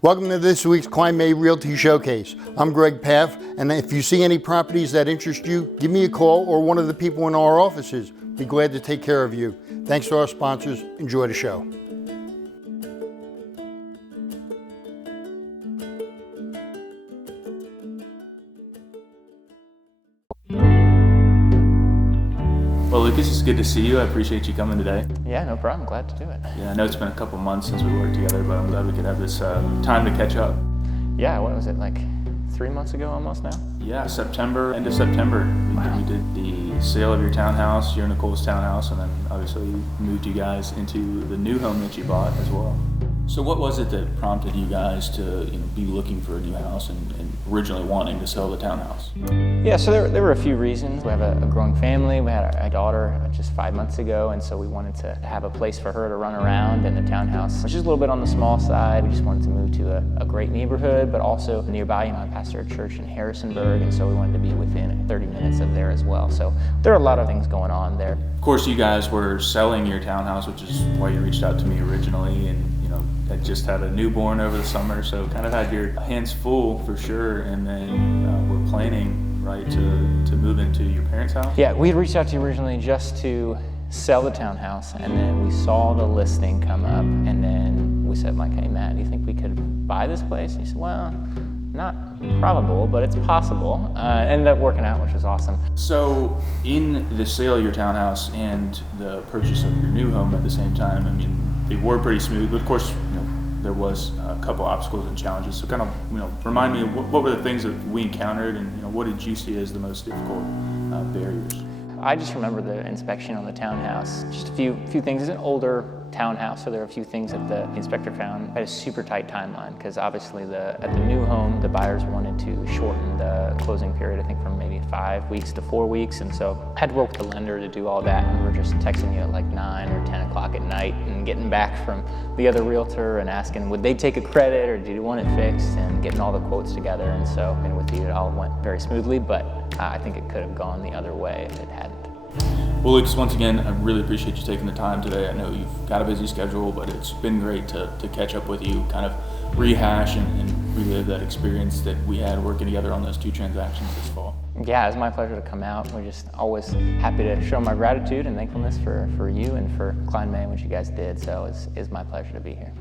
Welcome to this week's Kline May Realty Showcase. I'm Greg Pfaff, and if you see any properties that interest you, give me a call or one of the people in our offices. Be glad to take care of you. Thanks to our sponsors. Enjoy the show. Well, Lucas, it's good to see you. I appreciate you coming today. Yeah, no problem. Glad to do it. Yeah, I know it's been a couple months since we worked together, but I'm glad we could have this time to catch up. Yeah, what was it, like 3 months ago almost now? Yeah, end of September. We did the sale of your townhouse, your Nicole's townhouse, and then obviously moved you guys into the new home that you bought as well. So what was it that prompted you guys to be looking for a new house and originally wanting to sell the townhouse? Yeah, so there were a few reasons. We have a growing family. We had a daughter just 5 months ago, and so we wanted to have a place for her to run around, and the townhouse was just a little bit on the small side. We just wanted to move to a great neighborhood, but also nearby. I pastor a church in Harrisonburg, and so we wanted to be within 30 minutes of there as well. So there are a lot of things going on there. Of course, you guys were selling your townhouse, which is why you reached out to me originally, and had just had a newborn over the summer, so kind of had your hands full for sure, and then we're planning, right, to move into your parents' house? Yeah, we had reached out to you originally just to sell the townhouse, and then we saw the listing come up, and then we said, like, hey, Matt, do you think we could buy this place? And he said, well, not probable, but it's possible. Ended up working out, which was awesome. So in the sale of your townhouse and the purchase of your new home at the same time, I mean, they were pretty smooth, but of course, there was a couple obstacles and challenges. So kind of, remind me, what were the things that we encountered, and what did you see as the most difficult barriers? I just remember the inspection on the townhouse. Just a few things. It's an older townhouse, so there are a few things that the inspector found. I had a super tight timeline because obviously at the new home, the buyers wanted to shorten the closing period, I think from maybe 5 weeks to 4 weeks, and so I had to work with the lender to do all that, and we were just texting you at like 9 or 10 o'clock at night and getting back from the other realtor and asking would they take a credit or do you want it fixed, and getting all the quotes together. And so, and with you, it all went very smoothly, but I think it could have gone the other way if it hadn't. Well, Lucas, once again, I really appreciate you taking the time today. I know you've got a busy schedule, but it's been great to catch up with you, kind of rehash and relive that experience that we had working together on those 2 transactions this fall. Yeah, it's my pleasure to come out. We're just always happy to show my gratitude and thankfulness for you and for Kline May and what you guys did. So it's my pleasure to be here.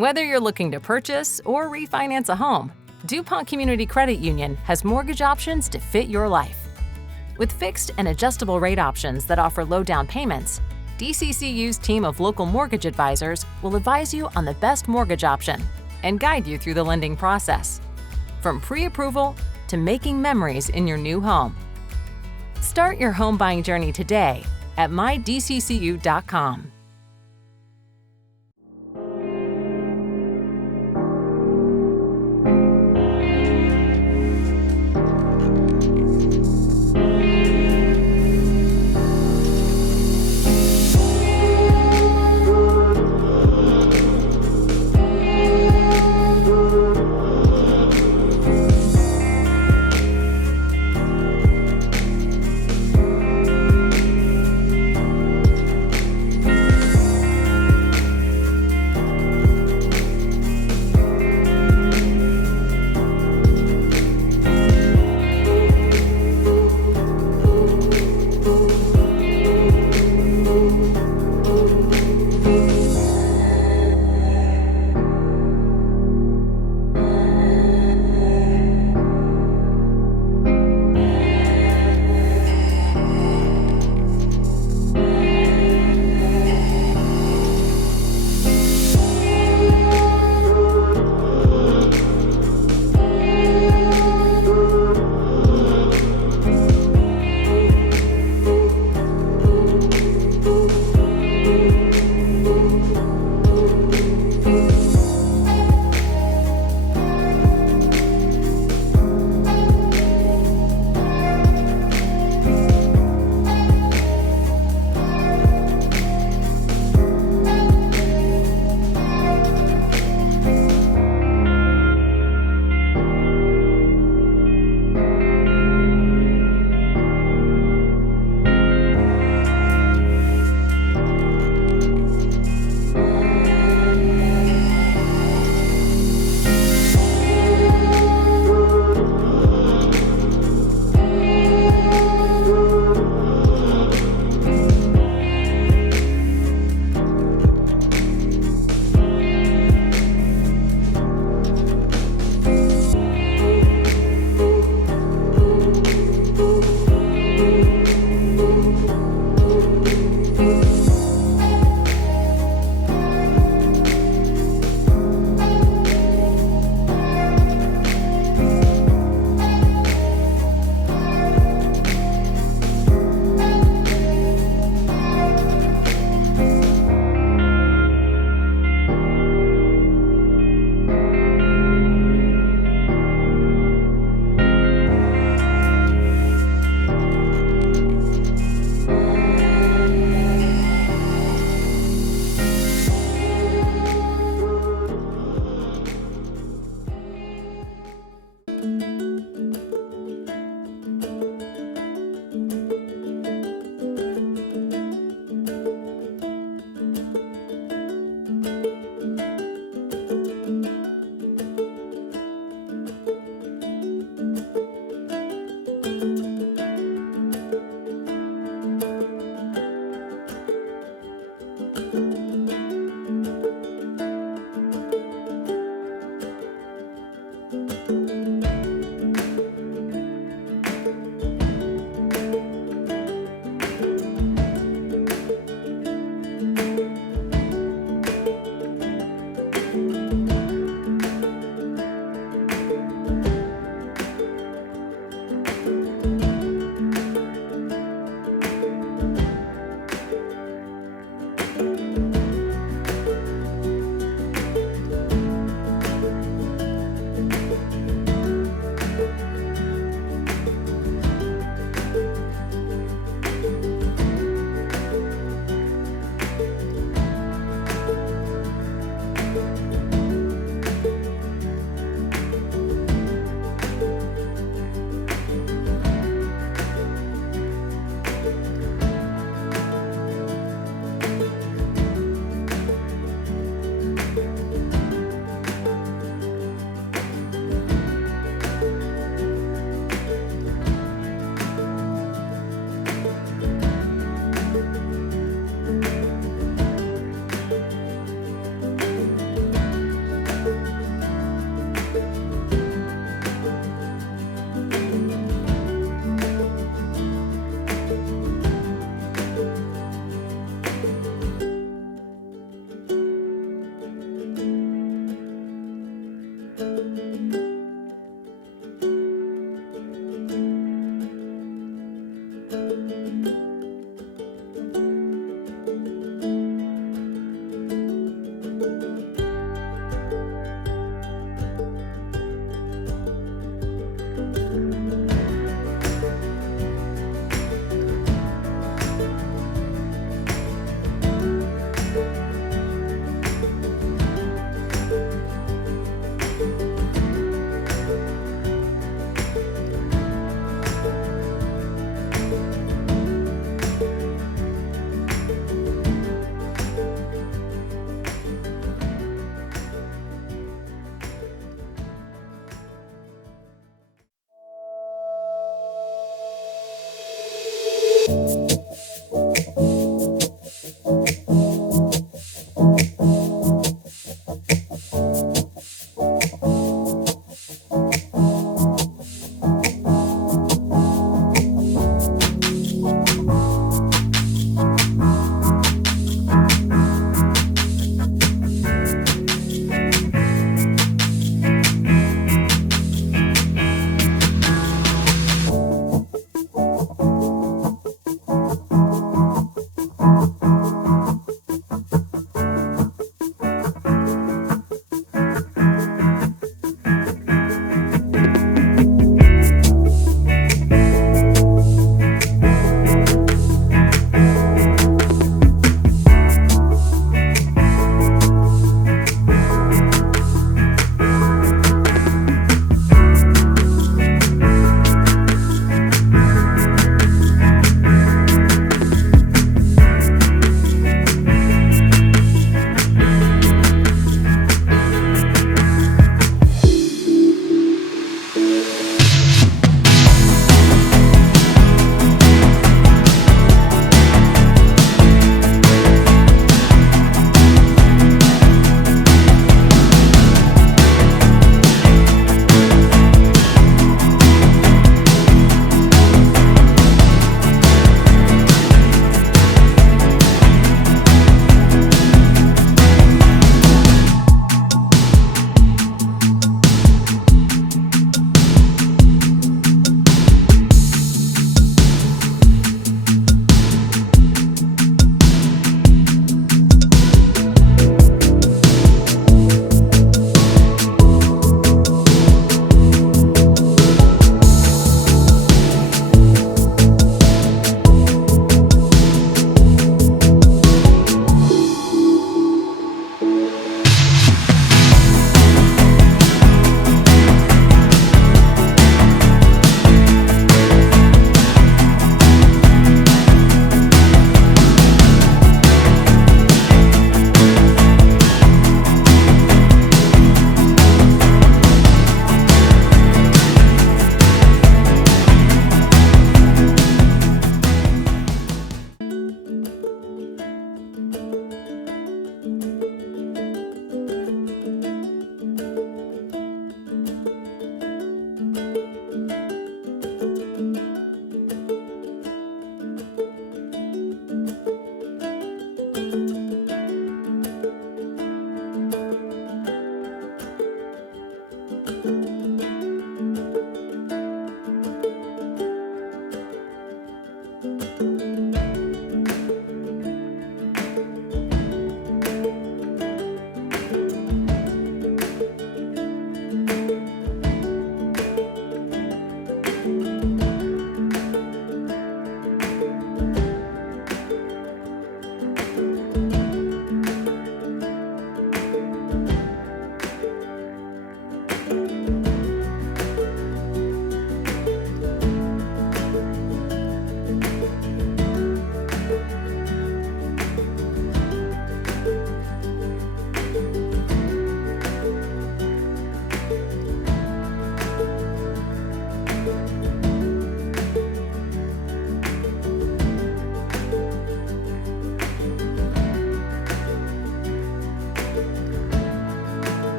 Whether you're looking to purchase or refinance a home, DuPont Community Credit Union has mortgage options to fit your life. With fixed and adjustable rate options that offer low down payments, DCCU's team of local mortgage advisors will advise you on the best mortgage option and guide you through the lending process, from pre-approval to making memories in your new home. Start your home buying journey today at mydccu.com.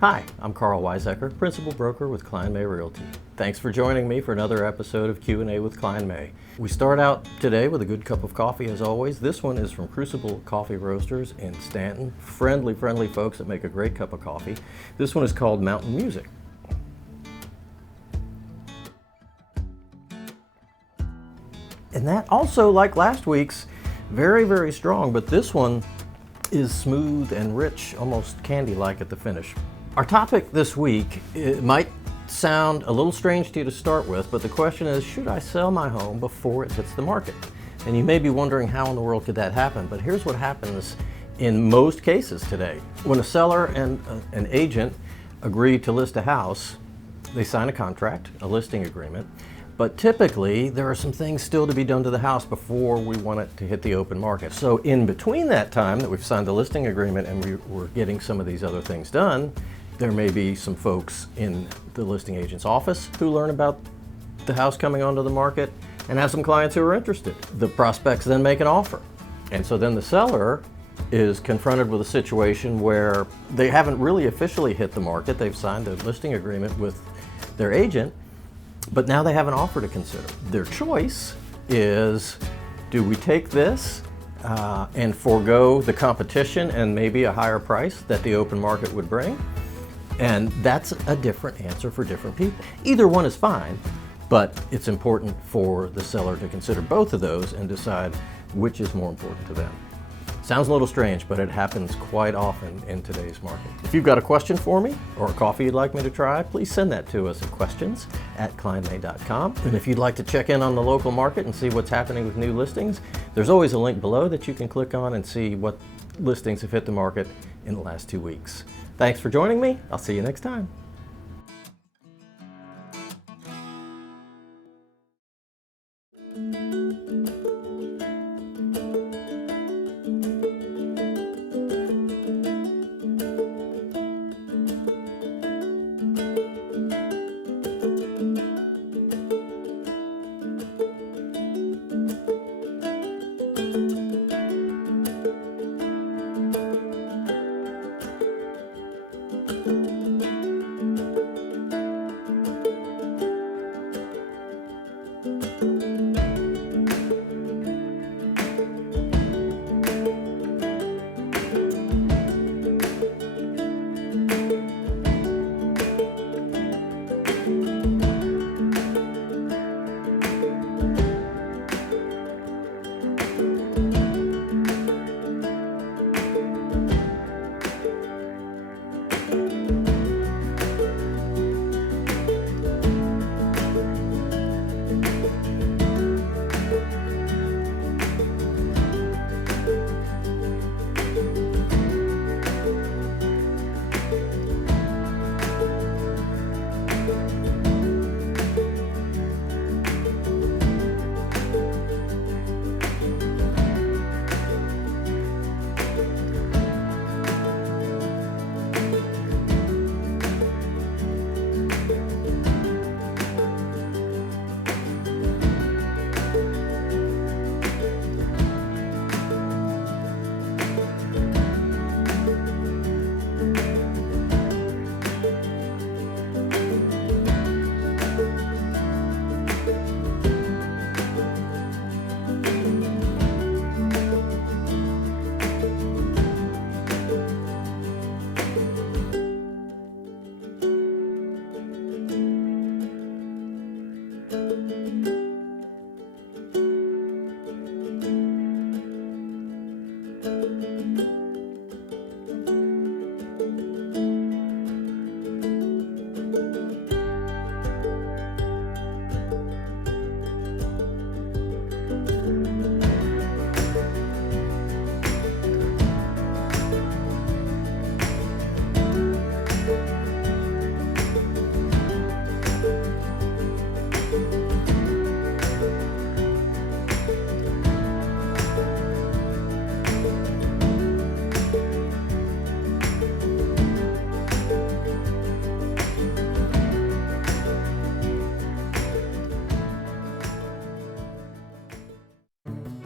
Hi, I'm Karl Waizecker, Principal Broker with Kline May Realty. Thanks for joining me for another episode of Q&A with Kline May. We start out today with a good cup of coffee as always. This one is from Crucible Coffee Roasters in Stanton. Friendly folks that make a great cup of coffee. This one is called Mountain Music. And that also, like last week's, very strong, but this one is smooth and rich, almost candy-like at the finish. Our topic this week, it might sound a little strange to you to start with, but the question is, should I sell my home before it hits the market? And you may be wondering how in the world could that happen, but here's what happens in most cases today. When a seller and an agent agree to list a house, they sign a contract, a listing agreement, but typically there are some things still to be done to the house before we want it to hit the open market. So in between that time that we've signed the listing agreement and we're getting some of these other things done, there may be some folks in the listing agent's office who learn about the house coming onto the market and have some clients who are interested. The prospects then make an offer. And so then the seller is confronted with a situation where they haven't really officially hit the market. They've signed a listing agreement with their agent, but now they have an offer to consider. Their choice is, do we take this and forego the competition and maybe a higher price that the open market would bring? And that's a different answer for different people. Either one is fine, but it's important for the seller to consider both of those and decide which is more important to them. Sounds a little strange, but it happens quite often in today's market. If you've got a question for me or a coffee you'd like me to try, please send that to us at questions@klinemay.com. And if you'd like to check in on the local market and see what's happening with new listings, there's always a link below that you can click on and see what listings have hit the market in the last 2 weeks. Thanks for joining me. I'll see you next time.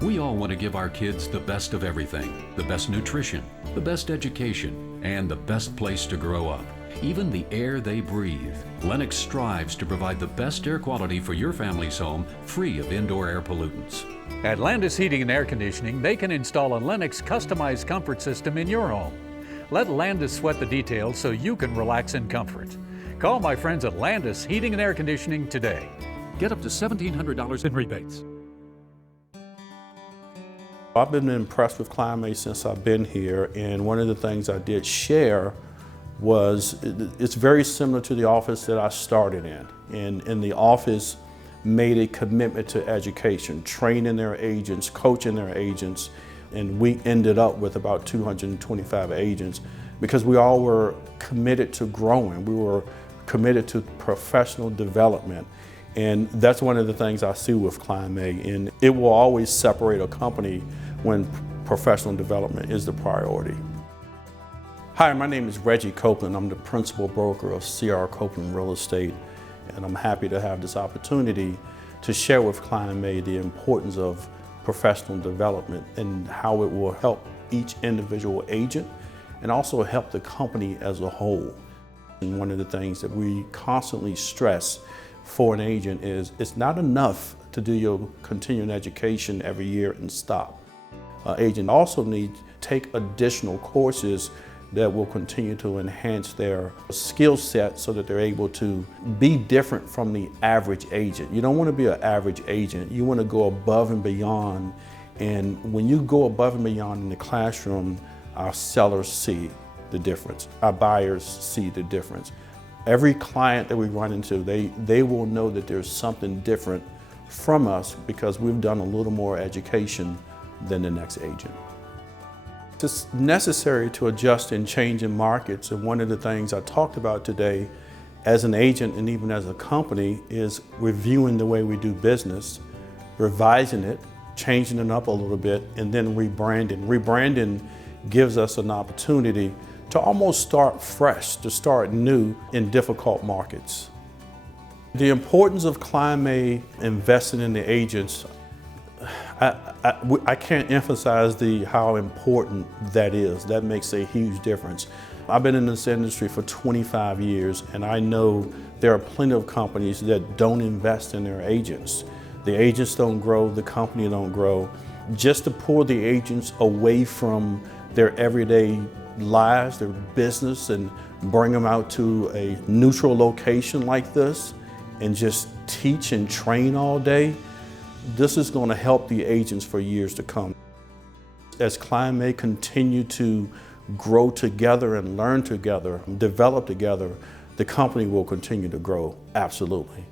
We all want to give our kids the best of everything, the best nutrition, the best education, and the best place to grow up. even the air they breathe. Lennox strives to provide the best air quality for your family's home, free of indoor air pollutants. At Landis Heating and Air Conditioning, they can install a Lennox customized comfort system in your home. Let Landis sweat the details so you can relax in comfort. Call my friends at Landis Heating and Air Conditioning today. Get up to $1,700 in rebates. I've been impressed with Kline May since I've been here, and one of the things I did share was it's very similar to the office that I started in. And the office made a commitment to education, training their agents, coaching their agents, and we ended up with about 225 agents because we all were committed to growing. We were committed to professional development. And that's one of the things I see with Kline May, and it will always separate a company when professional development is the priority. Hi, my name is Reggie Copeland. I'm the Principal Broker of CR Copeland Real Estate, and I'm happy to have this opportunity to share with Kline May the importance of professional development and how it will help each individual agent and also help the company as a whole. And one of the things that we constantly stress for an agent is it's not enough to do your continuing education every year and stop. Agent also needs to take additional courses that will continue to enhance their skill set so that they're able to be different from the average agent. You don't want to be an average agent. You want to go above and beyond. And when you go above and beyond in the classroom, our sellers see the difference. Our buyers see the difference. Every client that we run into, they will know that there's something different from us because we've done a little more education than the next agent. It's necessary to adjust and change in markets, and one of the things I talked about today as an agent and even as a company is reviewing the way we do business, revising it, changing it up a little bit, and then rebranding. Rebranding gives us an opportunity to almost start fresh, to start new in difficult markets. The importance of Kline May investing in the agents, I can't emphasize how important that is. That makes a huge difference. I've been in this industry for 25 years, and I know there are plenty of companies that don't invest in their agents. The agents don't grow, the company don't grow. Just to pull the agents away from their everyday lives, their business, and bring them out to a neutral location like this and just teach and train all day, this is going to help the agents for years to come. As Kline May continue to grow together and learn together, develop together, the company will continue to grow, absolutely.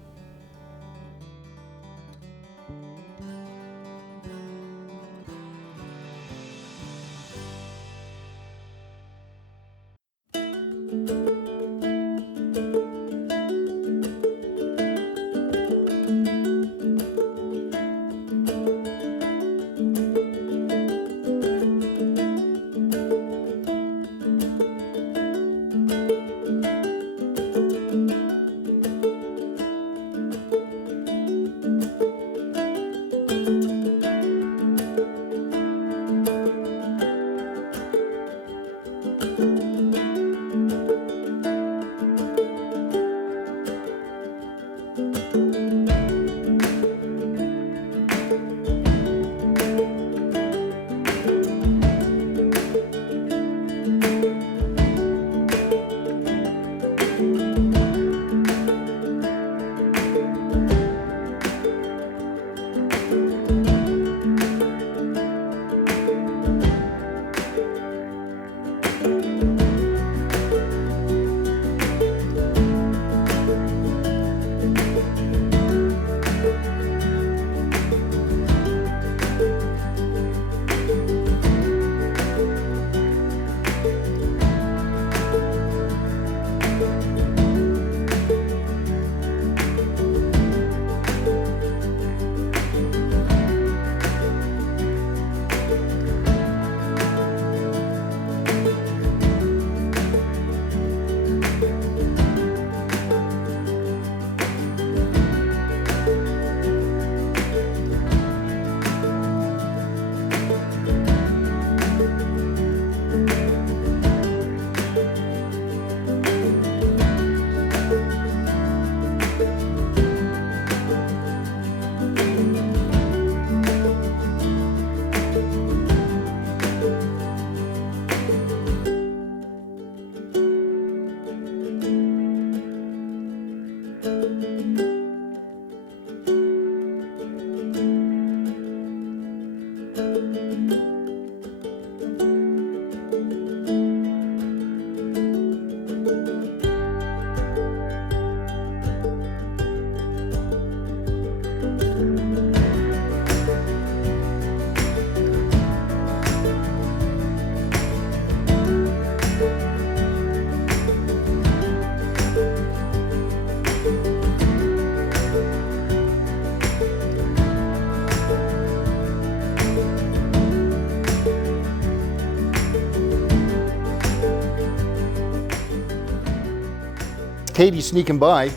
Katie sneaking by.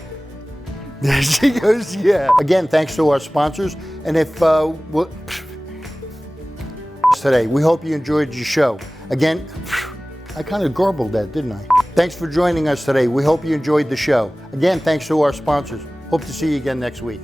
There she goes, yeah. Again, thanks to our sponsors. And if, today, we hope you enjoyed your show. Again, I kind of garbled that, didn't I? Thanks for joining us today. We hope you enjoyed the show. Again, thanks to our sponsors. Hope to see you again next week.